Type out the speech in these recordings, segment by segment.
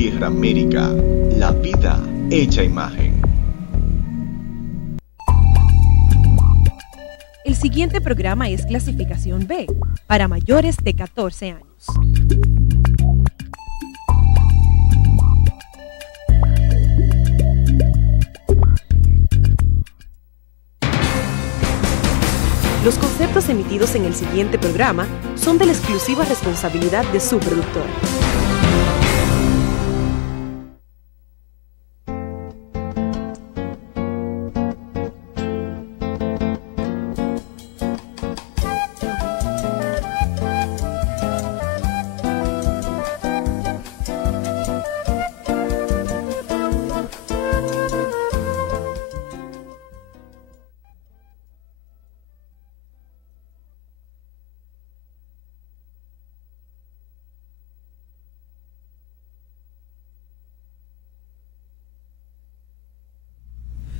Tierra América, la vida hecha imagen. El siguiente programa es clasificación B, para mayores de 14 años. Los conceptos emitidos en el siguiente programa son de la exclusiva responsabilidad de su productor.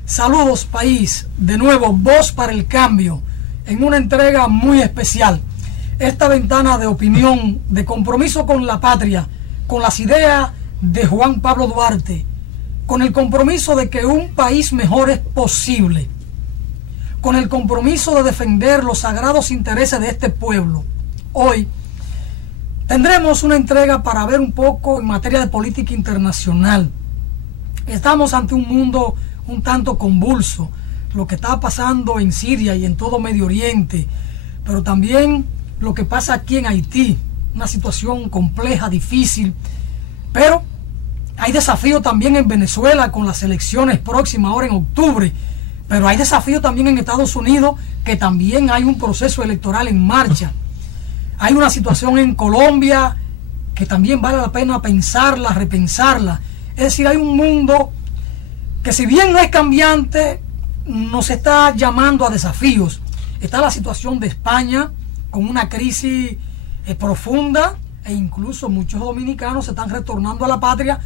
Saludos país, de nuevo Voz para el Cambio, en una entrega muy especial. Esta ventana de opinión, de compromiso con la patria, con las ideas de Juan Pablo Duarte, con el compromiso de que un país mejor es posible, con el compromiso de defender los sagrados intereses de este pueblo. Hoy tendremos una entrega para ver un poco en materia de política internacional. Estamos ante un mundo un tanto convulso, lo que está pasando en Siria y en todo Medio Oriente, pero también lo que pasa aquí en Haití, una situación compleja, difícil, pero hay desafío también en Venezuela con las elecciones próximas ahora en octubre, pero hay desafío también en Estados Unidos, que también hay un proceso electoral en marcha. Hay una situación en Colombia que también vale la pena pensarla, repensarla. Es decir, hay un mundo que, si bien no es cambiante, nos está llamando a desafíos. Está la situación de España con una crisis profunda, e incluso muchos dominicanos se están retornando a la patria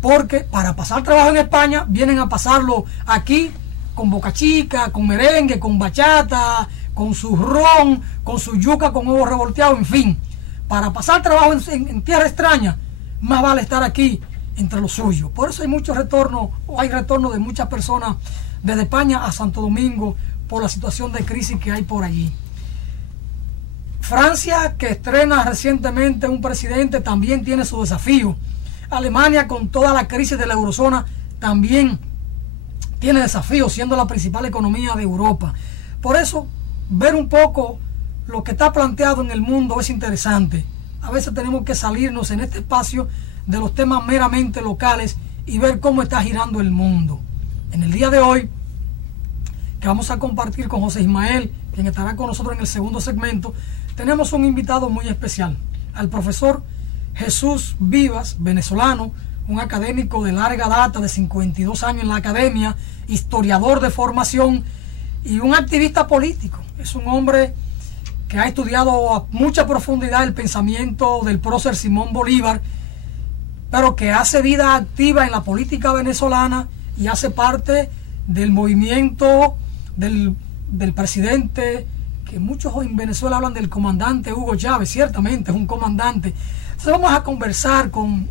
porque para pasar trabajo en España vienen a pasarlo aquí con boca chica, con merengue, con bachata, con su ron, con su yuca con huevo revolteado, en fin. Para pasar trabajo en tierra extraña, más vale estar aquí entre los suyos. Por eso hay mucho retorno, o hay retorno de muchas personas desde España a Santo Domingo por la situación de crisis que hay por allí. Francia, que estrena recientemente un presidente, también tiene su desafío. Alemania, con toda la crisis de la eurozona, también tiene desafíos, siendo la principal economía de Europa. Por eso, ver un poco lo que está planteado en el mundo es interesante. A veces tenemos que salirnos en este espacio de los temas meramente locales y ver cómo está girando el mundo. En el día de hoy, que vamos a compartir con José Ismael, quien estará con nosotros en el segundo segmento, tenemos un invitado muy especial, al profesor Jesús Vivas, venezolano, un académico de larga data, de 52 años en la academia, historiador de formación y un activista político. Es un hombre que ha estudiado a mucha profundidad el pensamiento del prócer Simón Bolívar, pero que hace vida activa en la política venezolana y hace parte del movimiento del presidente, que muchos en Venezuela hablan del comandante Hugo Chávez. Ciertamente es un comandante. Entonces vamos a conversar con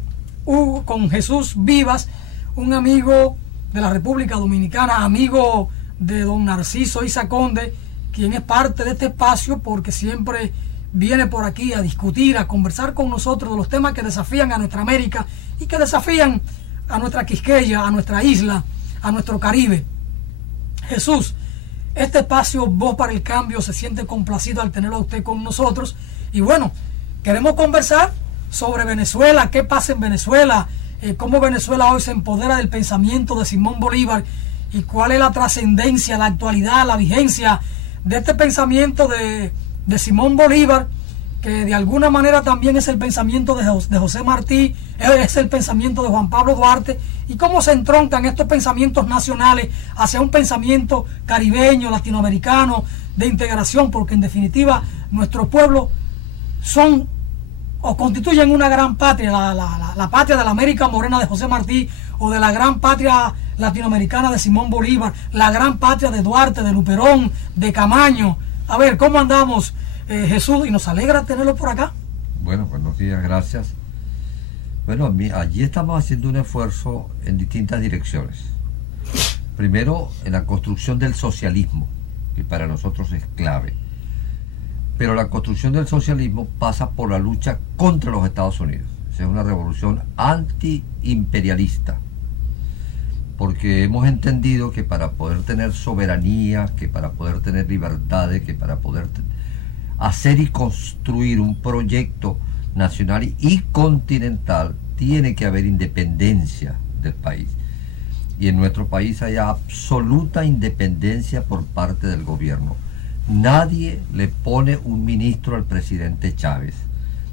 Jesús Vivas, un amigo de la República Dominicana, amigo de don Narciso Isa Conde, quien es parte de este espacio porque siempre viene por aquí a discutir, a conversar con nosotros de los temas que desafían a nuestra América y que desafían a nuestra Quisqueya, a nuestra isla, a nuestro Caribe. Jesús, este espacio Voz para el Cambio se siente complacido al tenerlo a usted con nosotros. Y bueno, queremos conversar sobre Venezuela, qué pasa en Venezuela, cómo Venezuela hoy se empodera del pensamiento de Simón Bolívar y cuál es la trascendencia, la actualidad, la vigencia de este pensamiento de Simón Bolívar, que de alguna manera también es el pensamiento de José Martí, es el pensamiento de Juan Pablo Duarte, y cómo se entroncan estos pensamientos nacionales hacia un pensamiento caribeño, latinoamericano, de integración, porque en definitiva nuestros pueblos son o constituyen una gran patria, la patria de la América Morena de José Martí, o de la gran patria latinoamericana de Simón Bolívar, la gran patria de Duarte, de Luperón, de Camaño. A ver, ¿cómo andamos, Jesús? Y nos alegra tenerlo por acá. Bueno, buenos días, gracias. Bueno, allí estamos haciendo un esfuerzo en distintas direcciones. Primero, en la construcción del socialismo, que para nosotros es clave. Pero la construcción del socialismo pasa por la lucha contra los Estados Unidos. Es una revolución antiimperialista, porque hemos entendido que para poder tener soberanía, que para poder tener libertades, que para poder hacer y construir un proyecto nacional y continental, tiene que haber independencia del país. Y en nuestro país hay absoluta independencia por parte del gobierno. Nadie le pone un ministro al presidente Chávez.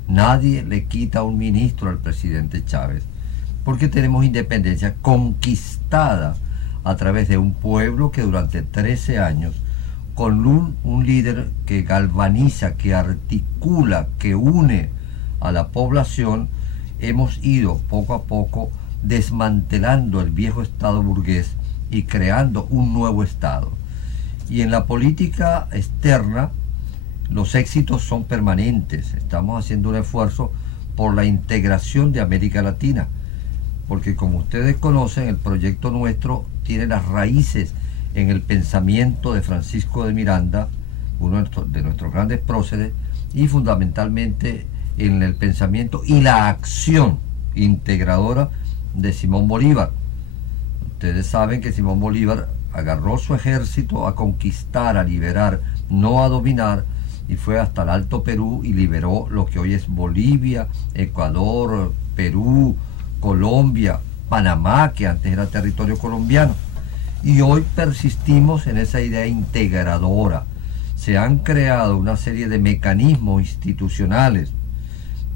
Nadie le quita un ministro al presidente Chávez. Porque tenemos independencia conquistada a través de un pueblo que durante 13 años, con un líder que galvaniza, que articula, que une a la población, hemos ido poco a poco desmantelando el viejo Estado burgués y creando un nuevo Estado. Y en la política externa los éxitos son permanentes. Estamos haciendo un esfuerzo por la integración de América Latina, porque como ustedes conocen, el proyecto nuestro tiene las raíces en el pensamiento de Francisco de Miranda, uno de nuestros grandes próceres, y fundamentalmente en el pensamiento y la acción integradora de Simón Bolívar. Ustedes saben que Simón Bolívar agarró su ejército a conquistar, a liberar, no a dominar, y fue hasta el Alto Perú y liberó lo que hoy es Bolivia, Ecuador, Perú, Colombia, Panamá, que antes era territorio colombiano. Y hoy persistimos en esa idea integradora. Se han creado una serie de mecanismos institucionales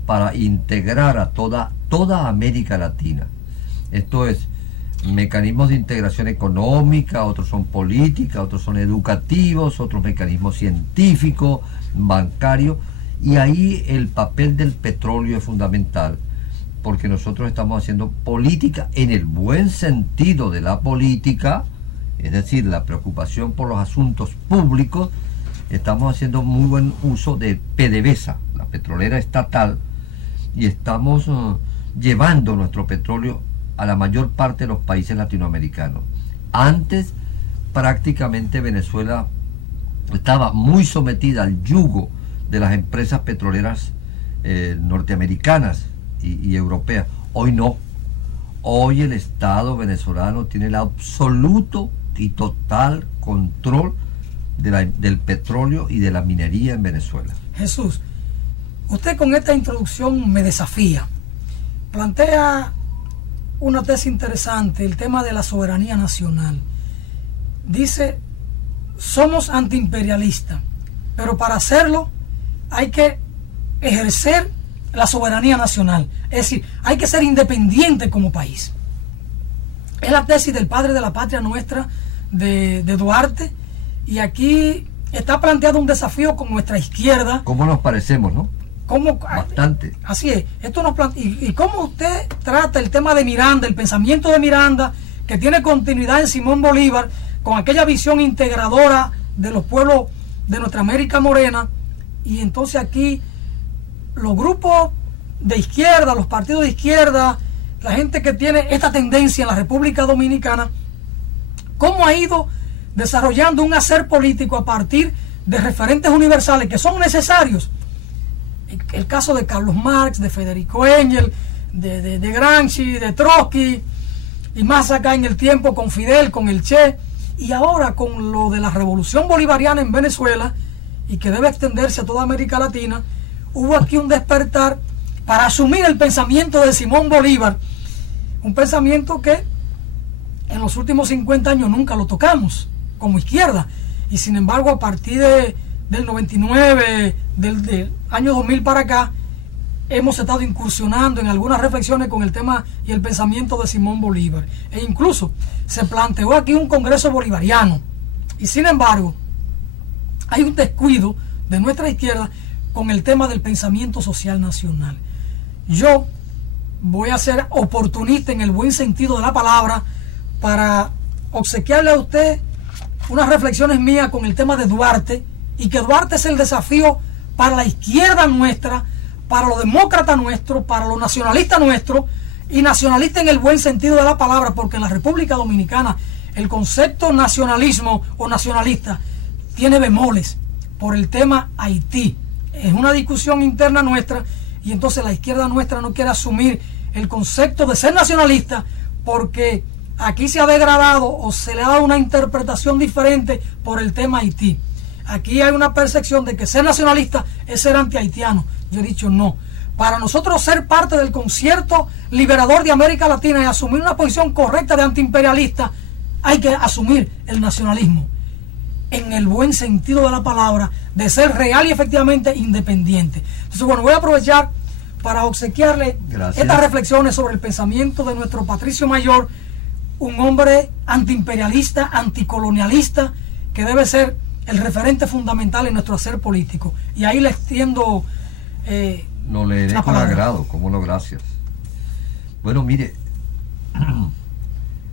para integrar a toda América Latina. Esto es, mecanismos de integración económica, otros son política, otros son educativos, otros mecanismos científicos, bancarios, y ahí el papel del petróleo es fundamental, porque nosotros estamos haciendo política en el buen sentido de la política, es decir, la preocupación por los asuntos públicos. Estamos haciendo muy buen uso de PDVSA, la petrolera estatal, y estamos llevando nuestro petróleo a la mayor parte de los países latinoamericanos. Antes, prácticamente Venezuela estaba muy sometida al yugo de las empresas petroleras norteamericanas y europeas. Hoy no. Hoy el Estado venezolano tiene el absoluto y total control del petróleo y de la minería en Venezuela. Jesús, usted con esta introducción me desafía. Plantea una tesis interesante, el tema de la soberanía nacional. Dice, somos antiimperialistas, pero para hacerlo hay que ejercer la soberanía nacional. Es decir, hay que ser independiente como país. Es la tesis del padre de la patria nuestra, de Duarte, y aquí está planteado un desafío con nuestra izquierda. ¿Cómo nos parecemos, no? Bastante. Así es. Esto nos y cómo usted trata el tema de Miranda, el pensamiento de Miranda, que tiene continuidad en Simón Bolívar, con aquella visión integradora de los pueblos de nuestra América Morena. Y entonces aquí los grupos de izquierda, los partidos de izquierda, la gente que tiene esta tendencia en la República Dominicana, cómo ha ido desarrollando un hacer político a partir de referentes universales que son necesarios. El caso de Carlos Marx, de Federico Engels, de Gramsci, de Trotsky, y más acá en el tiempo con Fidel, con el Che, y ahora con lo de la revolución bolivariana en Venezuela, y que debe extenderse a toda América Latina. Hubo aquí un despertar para asumir el pensamiento de Simón Bolívar, un pensamiento que en los últimos 50 años nunca lo tocamos como izquierda, y sin embargo a partir del 99, del año 2000 para acá, hemos estado incursionando en algunas reflexiones con el tema y el pensamiento de Simón Bolívar, e incluso se planteó aquí un congreso bolivariano, y sin embargo hay un descuido de nuestra izquierda con el tema del pensamiento social nacional. Yo voy a ser oportunista en el buen sentido de la palabra para obsequiarle a usted unas reflexiones mías con el tema de Duarte, y que Duarte es el desafío para la izquierda nuestra, para los demócratas nuestros, para los nacionalistas nuestros, y nacionalistas en el buen sentido de la palabra, porque en la República Dominicana el concepto nacionalismo o nacionalista tiene bemoles por el tema Haití. Es una discusión interna nuestra, y entonces la izquierda nuestra no quiere asumir el concepto de ser nacionalista, porque aquí se ha degradado o se le ha dado una interpretación diferente por el tema Haití. Aquí hay una percepción de que ser nacionalista es ser anti-haitiano. Yo he dicho no. Para nosotros ser parte del concierto liberador de América Latina y asumir una posición correcta de antiimperialista, hay que asumir el nacionalismo en el buen sentido de la palabra, de ser real y efectivamente independiente. Entonces, bueno, voy a aprovechar para obsequiarle estas reflexiones sobre el pensamiento de nuestro Patricio Mayor, un hombre antiimperialista, anticolonialista, que debe ser el referente fundamental en nuestro hacer político. Y ahí le extiendo lo leeré con agrado, cómo no, gracias. Bueno, mire,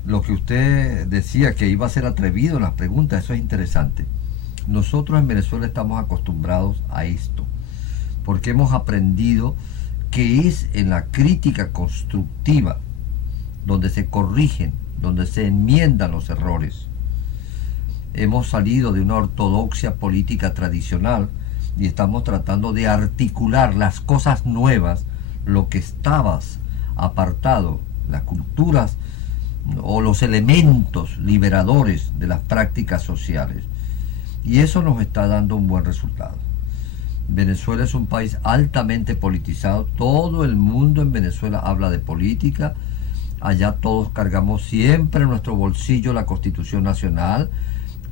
lo que usted decía, que iba a ser atrevido en las preguntas, eso es interesante. Nosotros en Venezuela estamos acostumbrados a esto, porque hemos aprendido que es en la crítica constructiva donde se corrigen, donde se enmiendan los errores. Hemos salido de una ortodoxia política tradicional y estamos tratando de articular las cosas nuevas, lo que estaba apartado, las culturas o los elementos liberadores de las prácticas sociales. Y eso nos está dando un buen resultado. Venezuela es un país altamente politizado. Todo el mundo en Venezuela habla de política. Allá todos cargamos siempre en nuestro bolsillo la Constitución Nacional,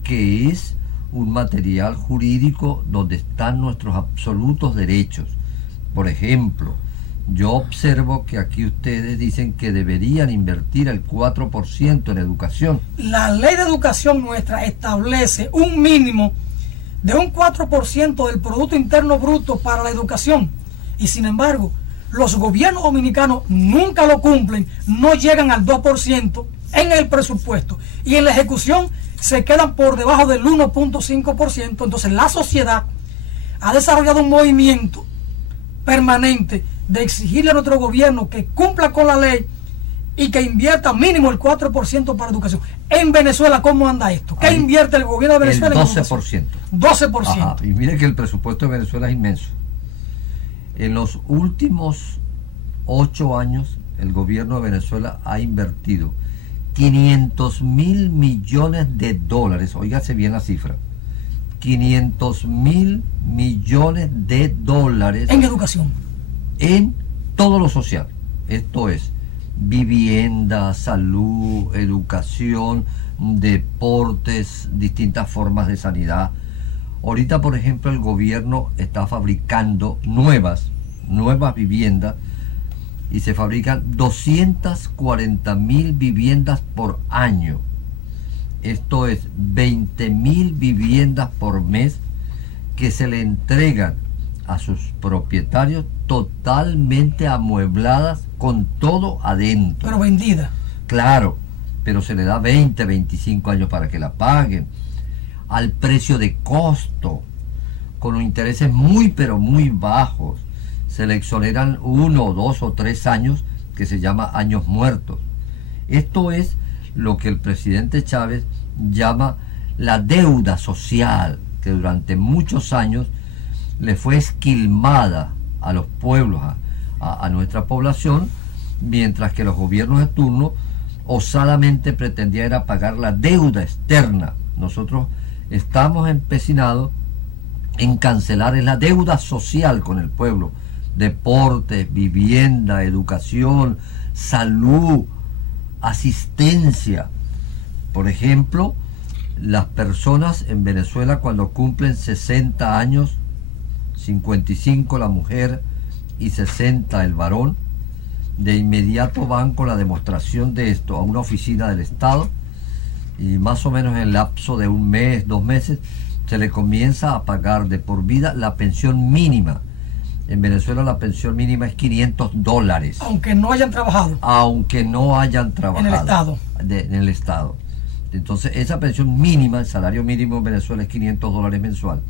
que es un material jurídico donde están nuestros absolutos derechos. Por ejemplo, yo observo que aquí ustedes dicen que deberían invertir el 4% en educación. La ley de educación nuestra establece un mínimo de un 4% del Producto Interno Bruto para la educación. Y sin embargo, los gobiernos dominicanos nunca lo cumplen, no llegan al 2% en el presupuesto. Y en la ejecución se quedan por debajo del 1.5%. Entonces la sociedad ha desarrollado un movimiento permanente de exigirle a nuestro gobierno que cumpla con la ley y que invierta mínimo el 4% para educación. En Venezuela, ¿cómo anda esto? ¿Qué invierte el gobierno de Venezuela? El 12%. 12%. Ajá. Y mire que el presupuesto de Venezuela es inmenso. En los últimos 8 años, el gobierno de Venezuela ha invertido 500.000 millones de dólares, óigase bien la cifra, 500.000 millones de dólares en educación, en todo lo social. Esto es vivienda, salud, educación, deportes, distintas formas de sanidad. Ahorita, por ejemplo, el gobierno está fabricando nuevas viviendas, y se fabrican 240.000 viviendas por año. Esto es 20.000 viviendas por mes que se le entregan a sus propietarios totalmente amuebladas con todo adentro. Pero vendida. Claro, pero se le da 20, 25 años para que la paguen al precio de costo, con intereses muy pero muy bajos. Se le exoneran 1, 2 o 3 años, que se llama años muertos. Esto es lo que el presidente Chávez llama la deuda social, que durante muchos años le fue esquilmada a los pueblos, a nuestra población, mientras que los gobiernos de turno osadamente pretendían era pagar la deuda externa. Nosotros estamos empecinados en cancelar la deuda social con el pueblo. Deporte, vivienda, educación, salud, asistencia. Por ejemplo, las personas en Venezuela cuando cumplen 60 años, 55 la mujer y 60 el varón, de inmediato van con la demostración de esto a una oficina del Estado, y más o menos en el lapso de 1 mes, 2 meses, se le comienza a pagar de por vida la pensión mínima. En Venezuela la pensión mínima es $500. Aunque no hayan trabajado. Aunque no hayan trabajado. En el Estado. En el Estado. Entonces esa pensión mínima, el salario mínimo en Venezuela es $500 mensual.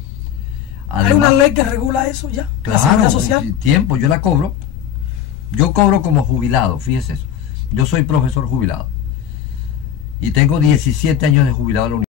¿Hay una ley que regula eso ya? Claro, la seguridad social. Tiempo, yo la cobro. Yo cobro como jubilado, fíjese eso. Yo soy profesor jubilado. Y tengo 17 años de jubilado en la universidad.